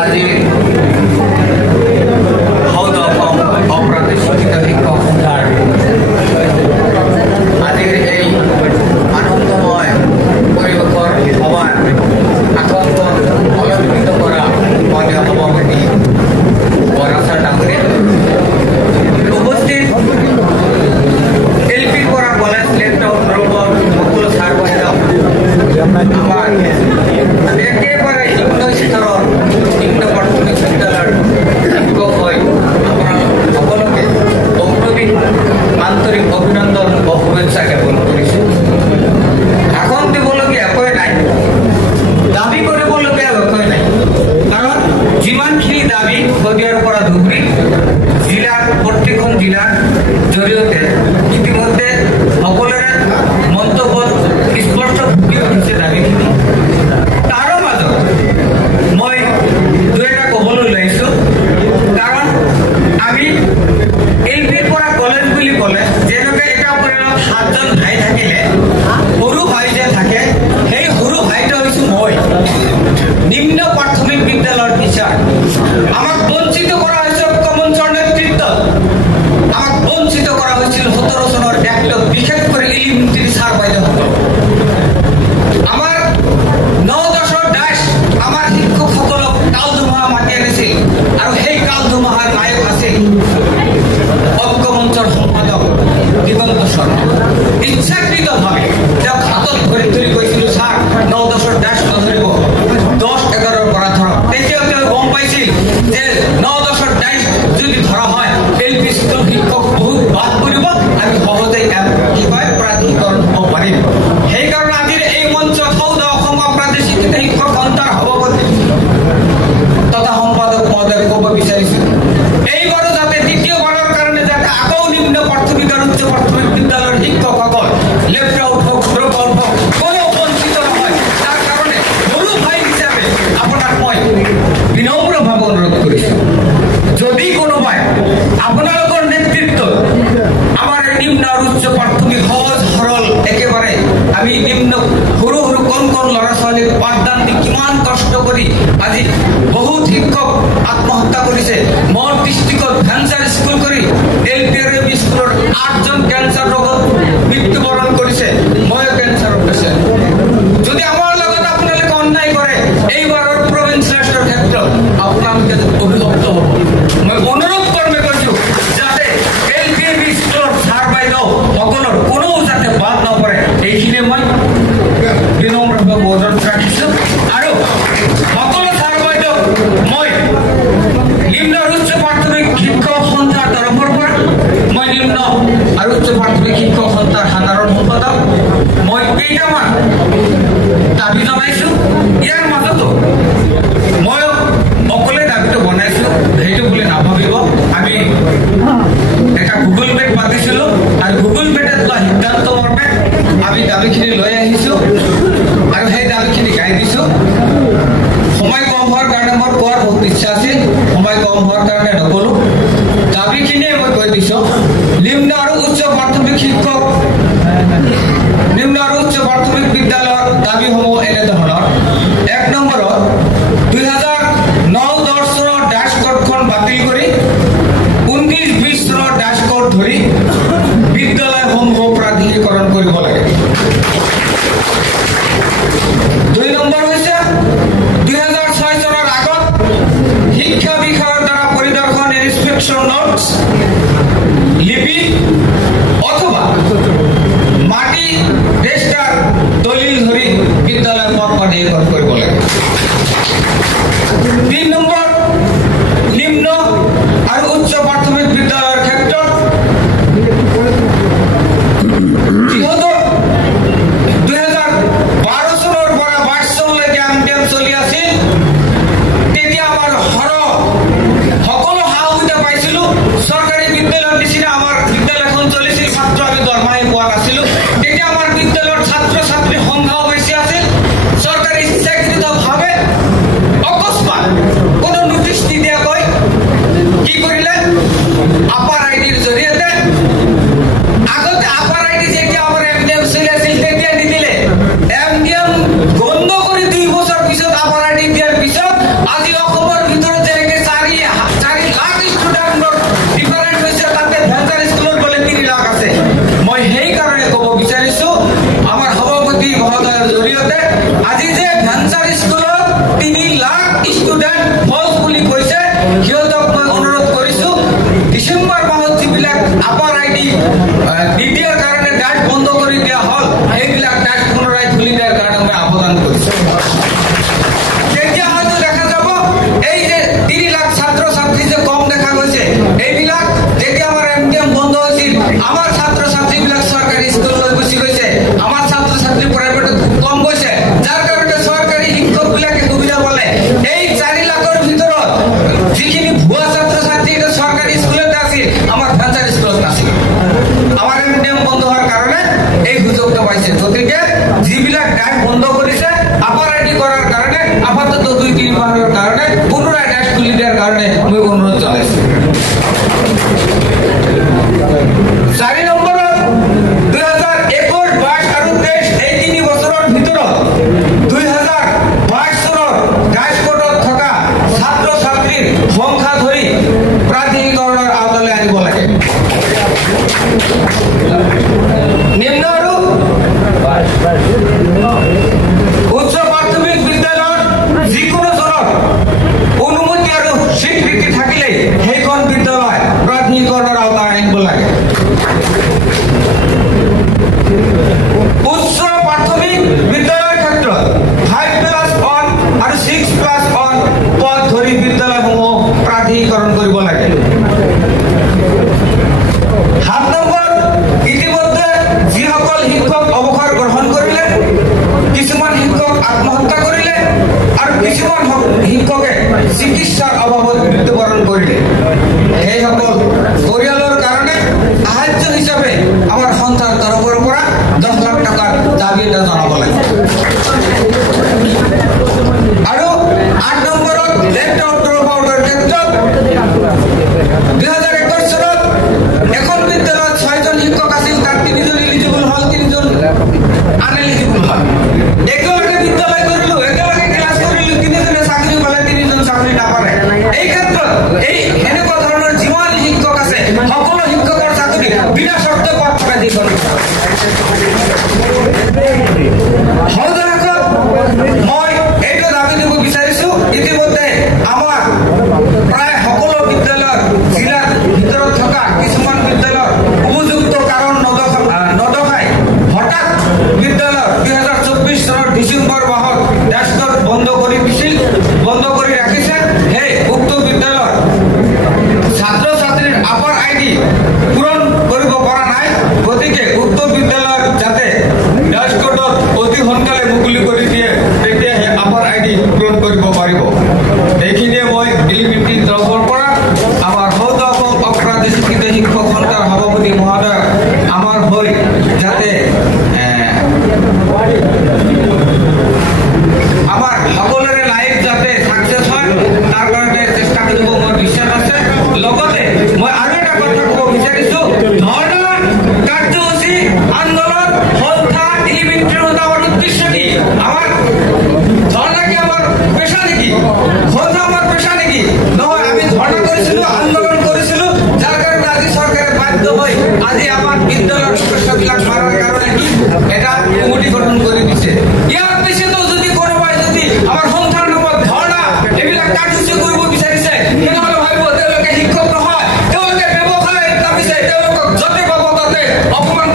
আজি সৌদ অসম অপ্ৰাদেশিক শিক্ষক সন্থাৰ আজিৰ এই আনন্দময় পৰিৱেশৰ সময়ত আকৰ্ষণ অলংকৃত কৰা মাননীয় সভাপতি বৰাচাৰ ডাঙৰীয়া উপস্থিত এলপিৰ পৰা কলেজ লেপটপ ৰবট সকলো ছাৰ বাইদেউ আমাৰ একেবাৰে নিম্ন স্তৰৰ নিম্ন প্ৰাথমিক বিদ্যালয়ৰ শিক্ষক হৈ আপোনালোক সকলোকে ঔদ্যোগিক আন্তৰিক অভিনন্দন ও শুভেচ্ছা জ্ঞাপন কৰিছোঁ। ভাষণ দিবলগীয়া একোৱে নাই, দাবী কৰিবলগীয়া একোৱে নাই, কাৰণ যিমানখিনি দাবী শদিয়াৰ পৰা ধুবুৰী জিলাৰ প্ৰত্যেকখন জিলাৰ জৰিয়তে ইতিমধ্যে সকলোৰে মন্তব্যত স্পষ্ট ফুটি উঠিছে দাবীখিনি। তাৰ মাজত মই দুই এটা ক'বলৈ লৈছোঁ, কাৰণ আমি এলপিৰ পৰা কলেজ বুলি ক'লে যেনেকৈ এটা পৰিয়ালত 7জন ভাই থাকিলে সৰু ভাই যে থাকে, সেই সৰু ভাইটো হৈছোঁ মই, নিম্ন প্ৰাথমিক বিদ্যালয়ৰ টিচাৰ। আমাক বঞ্চিত কৰা হৈছে ঐক্যমঞ্চৰ নেতৃত্বত, আমাক বঞ্চিত কৰা হৈছিল 17 চনৰ এক্টত, বিশেষ কৰি ইলিমন্ত্ৰী ছাৰ বাইদেউসকল। আমাৰ 9-10ৰ দাস আমাৰ শিক্ষকসকলক কাল ধুমুহা মাতি আনিছিল, আৰু সেই কাল ধুমুহাৰ নায়ক আছিল ঐক্যমঞ্চৰ সম্পাদক দিগন্ত শৰ্মা। ইচ্ছাকৃতভাৱে তেওঁক হাতত ধৰি ধৰি কৈছিলোঁ, ছাৰ 9-10ৰ দাস নধৰিব, 10-11ৰ পৰা ধৰক। তেতিয়া তেওঁ গম পাইছিল যে 9-10ৰ দাস যদি ধৰা হয় এলপি স্কুল শিক্ষক বহুত বাদ পৰিব, আমি সহজেই প্ৰাধিকৰণ হ'ব পাৰিম। সেইকাৰণে আজিৰ এই মঞ্চত সৌদ অসম প্ৰাদেশিক শিক্ষক সন্থাৰ সভাপতি তথা সম্পাদক মহোদয় ক'ব বিচাৰিছোঁ, এইবাৰো যাতে দ্বিতীয়বাৰৰ কাৰণে যাতে আকৌ নিম্ন প্ৰাথমিক আৰু উচ্চ প্ৰাথমিক বিদ্যালয়ৰ শিক্ষকসকল লেপটপ হওক ৰবট হওক কোনো বঞ্চিত নহয়, তাৰ কাৰণে সৰু ভাই হিচাপে আপোনাক মই বিনম্ৰভাৱে অনুৰোধ কৰিছোঁ, যদি কোনোবাই আপোনালোকৰ নেতৃত্বত আমাৰ নিম্ন আৰু উচ্চ প্ৰাথমিক সহজ সৰল একেবাৰে আমি নিম্ন সৰু সৰু কণ কণ ল'ৰা ছোৱালীক পাঠদান দি কিমান কষ্ট কৰি আজি বহুত শিক্ষক আত্মহত্যা কৰিছে। মোৰ ডিষ্ট্ৰিক্টত কেঞ্চাৰ স্কুল কৰি এলপি স্কুলৰ 8জন কেঞ্চাৰ ৰোগত মৃত্যুবৰণ কৰিছে, ময়ো কেঞ্চাৰৰ পেচেণ্ট। যদি আমাৰ লগত আপোনালোকে অন্যায় কৰে এইবাৰৰ প্ৰভিন্স ৰাষ্ট্ৰৰ ক্ষেত্ৰত আপোনালোকে অভিভক্ত হ'ব। মই অনুৰোধ কৰ্মে কৈছোঁ যাতে এলপি স্কুলৰ ছাৰ বাইদেউ সকলৰ কোনো যাতে বাদ নপৰে, এইখিনি মই বিনম্ৰভাৱে অনুৰোধ ৰাখিছোঁ। আৰু সকলো ছাৰ বাইদেউ মই নিম্ন আৰু উচ্চ প্ৰাথমিক শিক্ষক সন্থাৰ তৰফৰ পৰা মই নিম্ন আৰু উচ্চ প্ৰাথমিক শিক্ষক সন্থাৰ সাধাৰণ সম্পাদক মই কেইটামান দাবী জনাইছোঁ। ইয়াৰ মাজতো মই অকলে দাবীটো বনাইছোঁ সেইটো বুলি নাভাবিব। আমি এটা গুগল পেট পাতিছিলোঁ আৰু গুগল পেটত লোৱা সিদ্ধান্ত মৰ্মে আমি দাবীখিনি লৈ আহিছোঁ আৰু সেই দাবীখিনি গাই দিছোঁ। সময় কম হোৱাৰ কাৰণে মোৰ কোৱাৰ বহুত ইচ্ছা আছিল, সময় কম হোৱাৰ কাৰণে নক'লো। দাবীখিনিয়ে মই কৈ দিছোঁ, নিম্ন আৰু উচ্চ প্ৰাথমিক শিক্ষক নিম্ন আৰু উচ্চ প্ৰাথমিক বিদ্যালয়ৰ দাবীসমূহ এনেধৰণৰ। 1 নম্বৰত 2009-10 চনৰ ডাছ কোডখন বাতিল কৰি 19-20 চনৰ ডাছ কোড ধৰি বিদ্যালয়সমূহ প্ৰাধিকৰণ কৰিব লাগে। 2 নম্বৰ হৈছে 2006 চনৰ আগত শিক্ষা বিষয়ৰ দ্বাৰা পৰিদৰ্শন দিয়াৰ কাৰণে মই অনুৰোধ জনাইছো 4 নম্বৰত 2021 22 আৰু 23 এই 3 বছৰৰ ভিতৰত 2022 চনৰ ড্যাশবোৰ্ডত থকা ছাত্ৰ ছাত্ৰীৰ সংখ্যা ধৰি প্ৰাধিকৰণৰ আওতালৈ আনিব লাগে নিম্ন আৰু উচ্চ প্ৰাথমিক বিদ্যালয়ৰ যিকোনো জনৰ অনুমতি আৰু স্বীকৃতি থাকিলে সেইখন বিদ্যালয় প্ৰাধিকৰণৰ আওতালৈ আনিব লাগে উচ্চ প্ৰাথমিক বিদ্যালয়ৰ ক্ষেত্ৰত 5+1 আৰু 6+1 পদ ধৰি বিদ্যালয়সমূহ প্ৰাধিকৰণ কৰিব লাগে 7 নম্বৰ ইতিমধ্যে যিসকল শিক্ষক অৱসৰ গ্ৰহণ কৰিলে কিছুমান শিক্ষক আত্মহত্যা কৰিলে আৰু কিছুমান শিক্ষকে চিকিৎসাৰ অভাৱত মৃত্যুবৰণ কৰিলে সেইসকল পৰিয়ালৰ কাৰণে সাহায্য হিচাপে আমাৰ সন্থাৰ তৰফৰ পৰা 10 লাখ টকাৰ দাবী এটা জনাব লাগে আৰু 8 নম্বৰত লেট আউট ড্ৰপ আউটৰ ক্ষেত্ৰত 2021 চনত এখন বিদ্যালয়ত 6জন শিক্ষক আছিল তাত 3জন এলিজিবল হল 3জন আনএলিজিবল হল একেলগে বিদ্যালয় কৰিলো একেলগে ক্লাছ কৰিলো 3জনে চাকৰি পালে 3জন চাকৰি নাপালে এই ক্ষেত্ৰত এই এনেকুৱা ধৰণৰ যিমান শিক্ষক আছে সকলো শিক্ষকৰ চাকৰি বিনা শৰ্তে প্ৰাধিকৰণ মই এইটো দাবী দিব বিচাৰিছো ইতিমধ্যে আমাৰ প্ৰায় সকলো বিদ্যালয়ৰ জিলাৰ ভিতৰত থকা কিছুমান বিদ্যালয়ৰ উপযুক্ত কাৰণ নদখাই হঠাৎ বিদ্যালয়ৰ 2024 চনৰ ডিচেম্বৰ মাহত ড্যাশবোৰ্ড বন্ধ কৰি ৰাখিছে সেই উক্ত বিদ্যালয়ৰ ছাত্ৰ ছাত্ৰীৰ আপাৰ আইডি পূৰণ কৰিব পৰা নাই গতিকে উক্ত বিদ্যালয়ৰ যাতে ড্যাশবোৰ্ডত অতি সোনকালে মুকলি কৰি দিয়ে তেতিয়াহে আপাৰ আইডি পূৰণ কৰিব পাৰিব এইখিনিয়ে মই এলিমেণ্টাৰী তৰফৰ পৰা আমাৰ সৌদ অপ্ৰাদেশিক শিক্ষক সন্থাৰ সভাপতি মহোদয় আমাৰ হৈ যাতে আমাৰ সকলোৰে লাইফ যাতে সাকসেস হয় তাৰ কাৰণে চেষ্টা কৰিব মোৰ বিশ্বাস আছে লগতে মই আৰু এটা কথা ক'ব বিচাৰিছো ধৰ্ণা কাৰ্যসূচী আন্দোলন সন্থা এলিমেণ্টাৰী আমাৰ উদ্দেশ্য কি আমাৰ ধৰ্ণা কি আমাৰ পেশা নেকি সন্থা আমাৰ পেশা নেকি নহয় আমি ধৰ্ণা কৰিছিলো আন্দোলন কৰিছিলো যাৰ কাৰণে আজি চৰকাৰে বাধ্য হৈ আজি আমাৰ বিদ্যালয়ৰ সমস্যাবিলাক মাৰাৰ কাৰণে এটা কমিটি গঠন কৰি দিছে ইয়াৰ পিছতো যদি কোনোবাই যদি আমাৰ সন্থাৰ নামত ধৰ্ণা এইবিলাক কাৰ্যসূচী কৰিব বিচাৰিছে তেনেহ'লে ভাবিব তেওঁলোকে শিক্ষক নহয় তেওঁলোকে ব্যৱসায় ভাবিছে তেওঁলোকক য'তে পাব তাতে অপমান